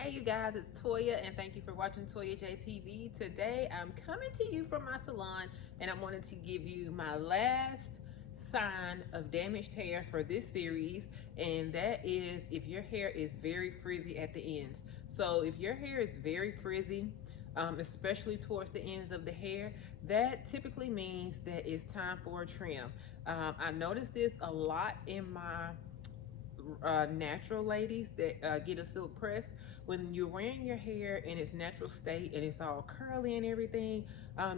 Hey you guys, it's Toya and thank you for watching Toya JTV. Today I'm coming to you from my salon and I wanted to give you my last sign of damaged hair for this series, and that is if your hair is very frizzy at the ends. So if your hair is very frizzy, especially towards the ends of the hair, that typically means that it's time for a trim. I noticed this a lot in my natural ladies that get a silk press. When you're wearing your hair in its natural state and it's all curly and everything,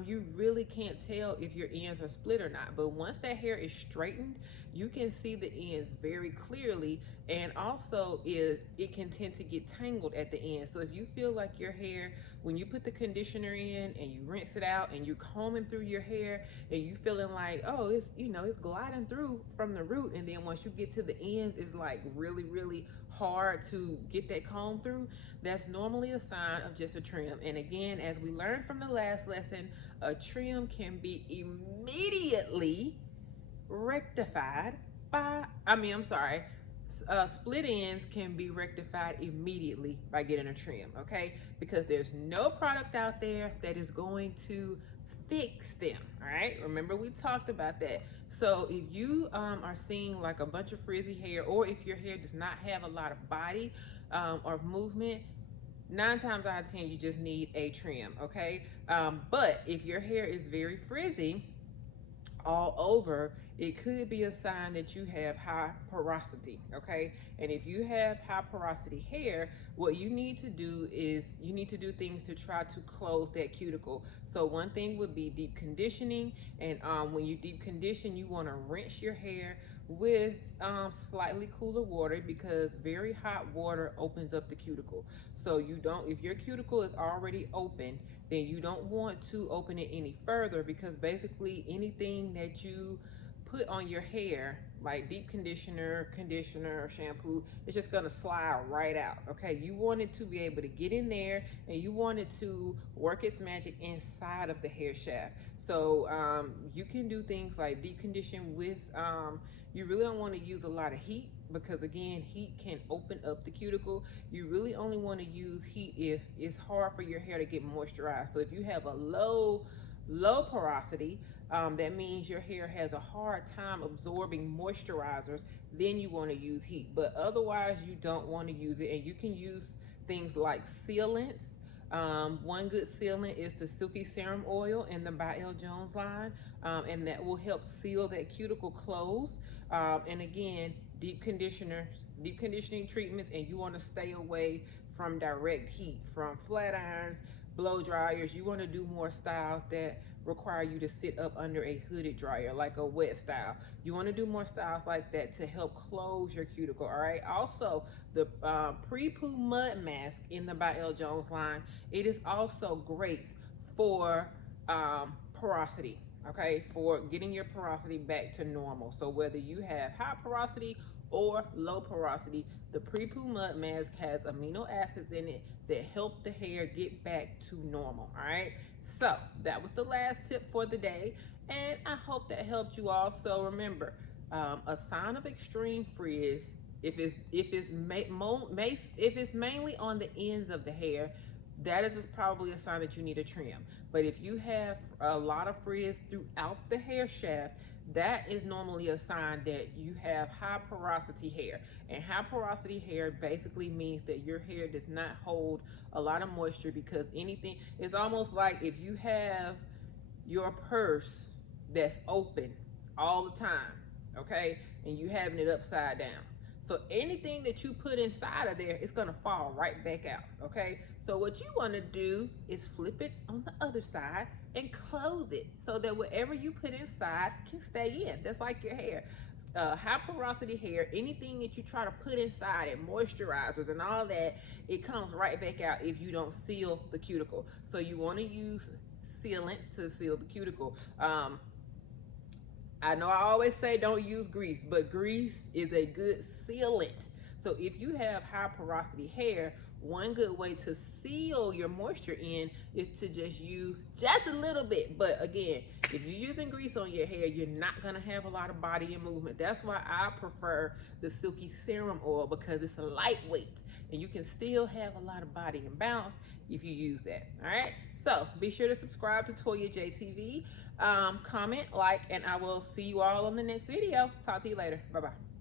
you really can't tell if your ends are split or not. But once that hair is straightened, you can see the ends very clearly, and also it can tend to get tangled at the end. So if you feel like your hair, when you put the conditioner in and you rinse it out and you're combing through your hair and you feeling like, oh, it's it's gliding through from the root, and then once you get to the ends it's like really hard to get that comb through, that's normally a sign of just a trim. And again, as we learned from the last lesson, a trim can be immediately rectified by, I'm sorry, split ends can be rectified immediately by getting a trim, okay? Because there's no product out there that is going to fix them, all right? Remember we talked about that. So if you are seeing like a bunch of frizzy hair, or if your hair does not have a lot of body or movement, 9 times out of 10 you just need a trim, okay? But if your hair is very frizzy all over, it could be a sign that you have high porosity, okay? And if you have high porosity hair, what you need to do is you need to do things to try to close that cuticle. So one thing would be deep conditioning, and when you deep condition, you want to rinse your hair with slightly cooler water, because very hot water opens up the cuticle. So you don't, if your cuticle is already open, then you don't want to open it any further, because basically anything that you put on your hair, like deep conditioner, shampoo, it's just gonna slide right out, okay? You want it to be able to get in there, and you want it to work its magic inside of the hair shaft. So you can do things like deep condition with, you really don't want to use a lot of heat, because again, heat can open up the cuticle. You really only want to use heat if it's hard for your hair to get moisturized. So if you have a low porosity, that means your hair has a hard time absorbing moisturizers, then you want to use heat. But otherwise you don't want to use it, and you can use things like sealants. One good sealant is the Silky Serum Oil in the by L. Jones line, and that will help seal that cuticle closed. And again, deep conditioning treatments, and you want to stay away from direct heat, from flat irons, blow dryers. You want to do more styles that require you to sit up under a hooded dryer, like a wet style. You want to do more styles like that to help close your cuticle, all right? Also, the pre-poo mud mask in the by L. Jones line, it is also great for porosity, okay, for getting your porosity back to normal. So whether you have high porosity or low porosity, the pre-poo mud mask has amino acids in it that help the hair get back to normal, all right? So that was the last tip for the day, and I hope that helped you all. So remember, a sign of extreme frizz, if it's mainly on the ends of the hair, that is probably a sign that you need a trim. But if you have a lot of frizz throughout the hair shaft, that is normally a sign that you have high porosity hair. And high porosity hair basically means that your hair does not hold a lot of moisture, because anything, it's almost like if you have your purse that's open all the time, okay, and you having it upside down. So anything that you put inside of there, it's gonna fall right back out, okay? So what you wanna do is flip it on the other side and close it, so that whatever you put inside can stay in. That's like your hair. High porosity hair, anything that you try to put inside it, moisturizers and all that, it comes right back out if you don't seal the cuticle. So you wanna use sealants to seal the cuticle. I know I always say don't use grease, but grease is a good sealant. So if you have high porosity hair, one good way to seal your moisture in is to just use just a little bit. But again, if you're using grease on your hair, you're not gonna have a lot of body and movement. That's why I prefer the Silky Serum Oil, because it's lightweight. and you can still have a lot of body and bounce if you use that. All right, so be sure to subscribe to Toya J TV, comment, like, and I will see you all on the next video. Talk to you later. Bye bye.